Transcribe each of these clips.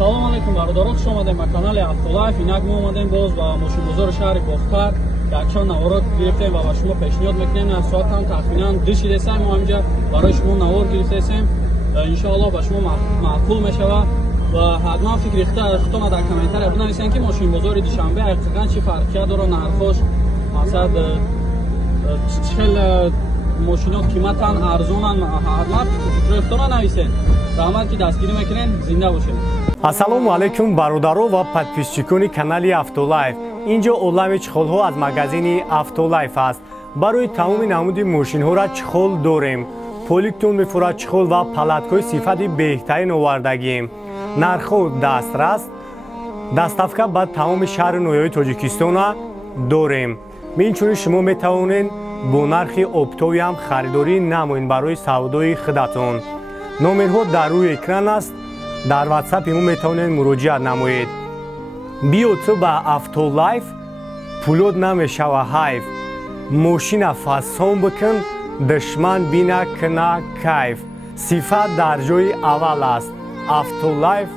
салом алейкум бародарон, хуш омадем ба канали Автолайф. Инак мо омадем боз ба мошинбозори шаҳри Бохтар. Якчанд наворот гирифтем ва ба шумо пешниҳод мекунем. Соатан тахминан 2:30 мо ҳамҷа барои шумо навор гирифтесем. Иншоаллоҳ ба шумо маъқул мешавад ва ҳатман фикри худтона дар комментария бинависед ки мошинбозори душанбе ҳақиқатан чӣ фарқия дорад, нархош масалан чил мошинот қиматан арзонан, ҳатман фикри худтона нависед. раҳмат ки дастгирӣ мекунед. Зинда бошед. Ассалому алайкум бародаро ва подписчикони канали Автолайф. Инҷо олами чихолҳо аз магазини Автолайф аст. барои тамоми намуди мошинҳоро чихол дорем. Поликтон мефурад чихол ва палаткои сифати беҳтарин овардагием. нархҳо дастрас. доставка ба тамоми шаҳри ноҳияи Тоҷикистона дорем. инчунин шумо метавонед бо нархи оптови ҳам харидорӣ намоед барои савдои худатон. номерҳо дар рӯи экран аст. дар WhatsApp мо метавонед муроҷиат намоед. биё ту ба Автолайф, пулот намешава ҳайф. мошина фасон бикун, душман бина кина кайф. сифат дар ҷои аввал аст. Автолайф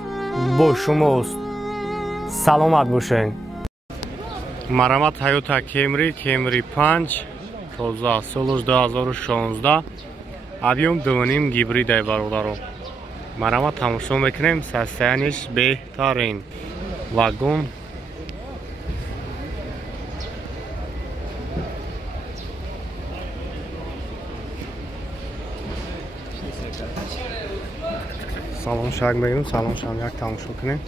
бо шумост. саломат бошед. марамат Toyota Camry 5 тоза соли 2016 объем 2.5 гибридай бародаро. марамат тамошо мекунем, состояниш беҳтарин. вагон салон шак мегирем, салон шам як тамошо кунем.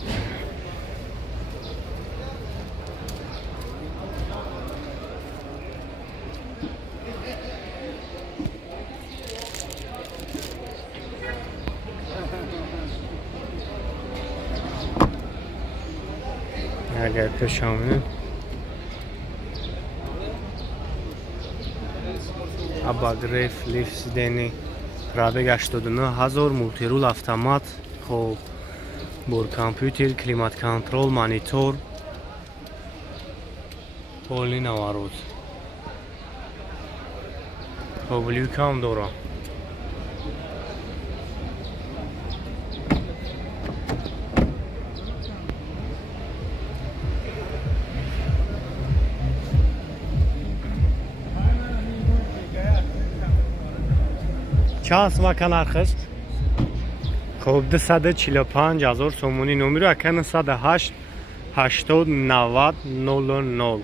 اگر که شامل اباگریف لیفت دنی پرابگ 89000 مولتیرول автомат خب بور کامپیوتر کلیمات کنترل مانیتور پولی نواروز پوبلیو کام دورا چاست مکان ارخش خب 245,000 سومونی نمره اکن 108 80 90 00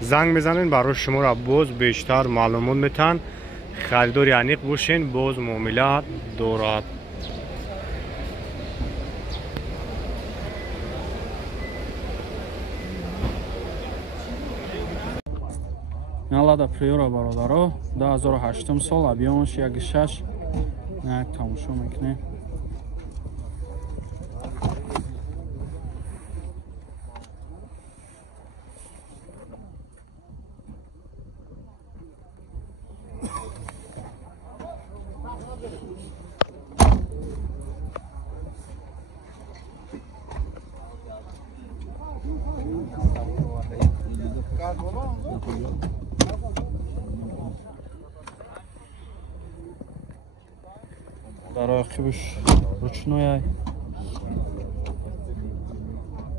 زنگ بزنین برای شما را باز بیشتر معلومات میتن. خریداری انیق باشین، باز معاملات دارد. Lada Priora бародаро 2008 сол, объемш 1.6. як тамошо мекунем. Дарохибш ручной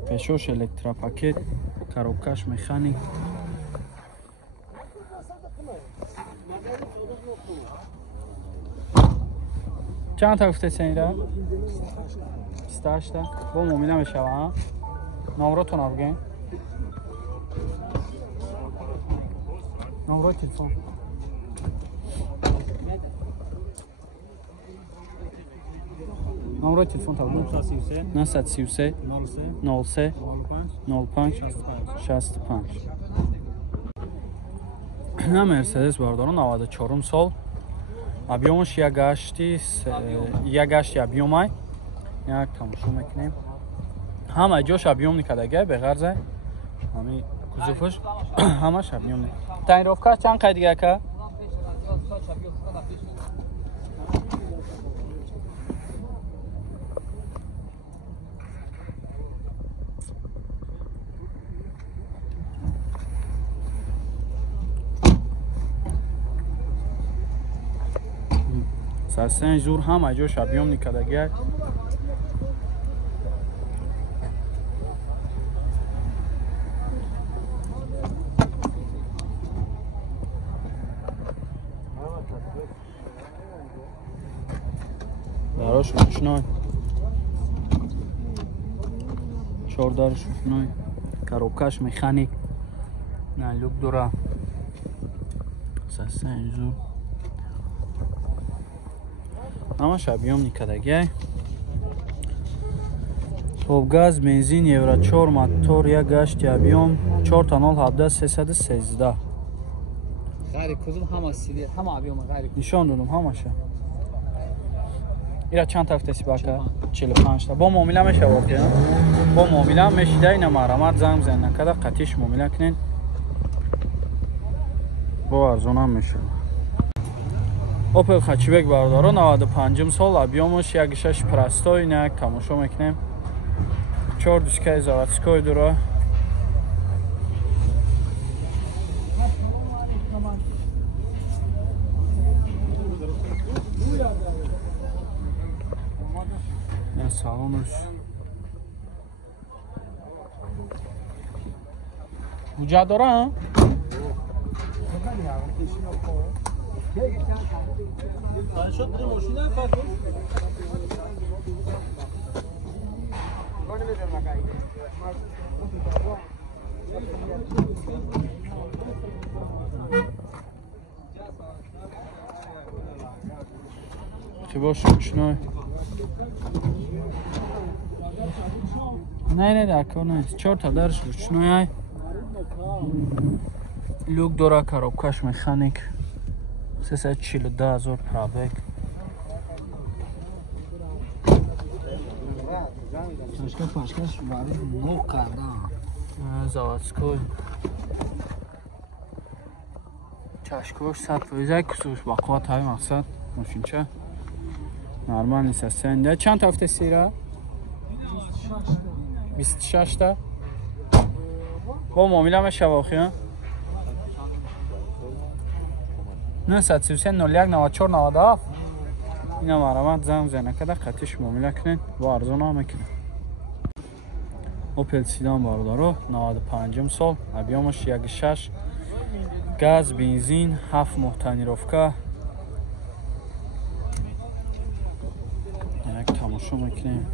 пешош электропакет, коробкаш механик. چند تا گفته سینیده؟ 28 تا با مومیده میشه ها؟ نمراتون رو بگین نمرات تلفن نمرات تلفن تا بگین 933 03 05 65 نه مرسدس باردارو 94 سال объемش یک گشتی объемай یک тамошо мекунем. ҳама ҷош объем никадагай бе ғарза ҳами кузуфш ҳамаш объем не. Тайровка чанд қай дига ка? ساستن زور ҳама ҷош объем никадагай ручной. 14 ручной. Коробкаш механик. На люк дора. Саста инжур. Ҳамаш объёмникадагиай. Топгаз, бензин, евро 4, мотор, як гашти объем 4.0 313. غاری کدوم همه سیلی همه آبیوم غاری نشان دادم همشه. اینا چند تفتسی باکه؟ 45 تا. با معامله میشه واقعا. با معامله میشه اینا مرامت زنگ زنن کدا قطعش معامله کنین. با ارزون هم میشه. اوپل خچبک برداره 95 سال объемش 1.6 پرستوی اینا تماشا میکنیم. 4 دیسکای заводской داره. نه سالونش بوجه داره چه باشه رучной نه دکو نه 4 تا درش رучной люк дора коробкаш механик 342,000 пробег پاشکش وارد نو کردن заводской чашкош 100% кусуш бақуат ҳай мақсад мошинча нормал нест астан чанд тафта сира 26 تا با معامله میشه واقعا 933 01 94 97 اینا مرامت زنگ زنه کده قطعش معامله کنین و ارزون هم میکنه اوپل سیدان باردارو 95 سال объемش 1.6 گاز بنزین 7 ماه تنیروفکا یک تماشا میکنیم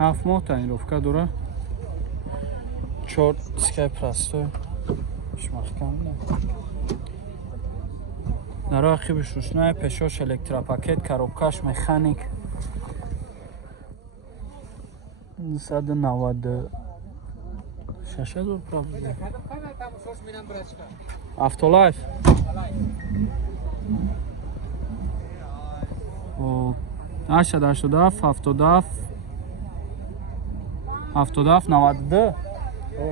هفت ماه تنیروفکا دوره 4 دیسکای پرستوی محکم نه در رقیبش روشنای پشوش الکتراپاکت коробкаш механик 196,000 пробег автолайф о 87 77 77 92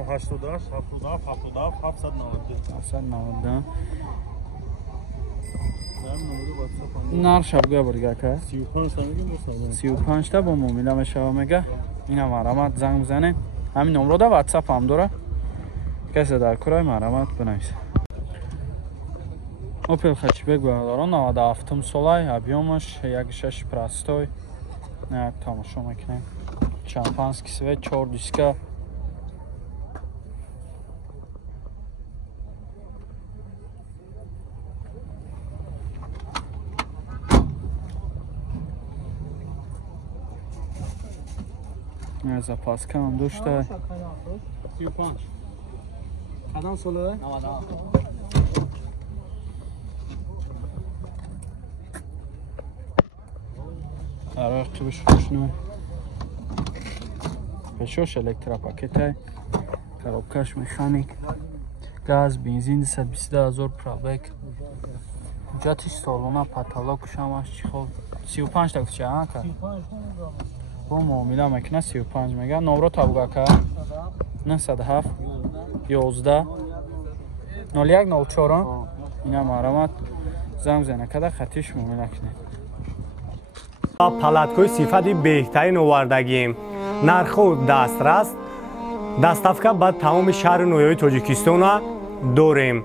88 77 77 792 нар шабга бургака 35 تا میگیم دوستان 35 تا با معامله میشه میگه اینا مرامت زنگ بزنه همین نمره دا واتساپ هم داره کسی در کرای مرامت بنویسه اوپل خچبک برداره 97 سالای объемش 1.6 پرستوی نه تماشا میکنیم شامپانسکی سوی 4 دیسکا запаска هم داشته 35 کدام ساله؟ 90 رقیبش روشنو پشوش الکتراپاکت коробкаш механик газ бензин 122,000 пробег ҳуҷҷатиш солона потолокш ҳамаш чихол 35 та гуфти ака бо муомила мекуна 35 мега номро табгака 97 11 01 04 ина марамат занг зана када хатиш муомила кунед палаткои сифати беҳтарин овардагим нарху дастрас дастафка ба тамоми шаҳри ноҳияи тоҷикистона дорем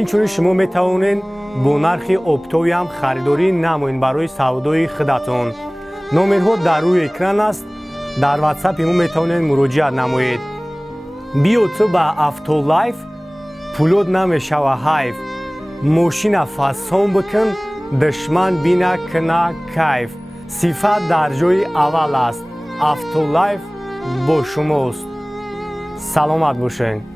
инчунин шумо метавонед бо нархи оптови ҳам харидорӣ намоед барои савдои худатон номерҳо дар рӯи экран аст. дар ватсапи мо метавонед муроҷиат намоед. биё ту ба автолайф, пулод намешава ҳайф. мошина фасон бикун, душман бина кина кайф. сифат дар ҷои аввал аст. автолайф бо шумост. саломат бошед.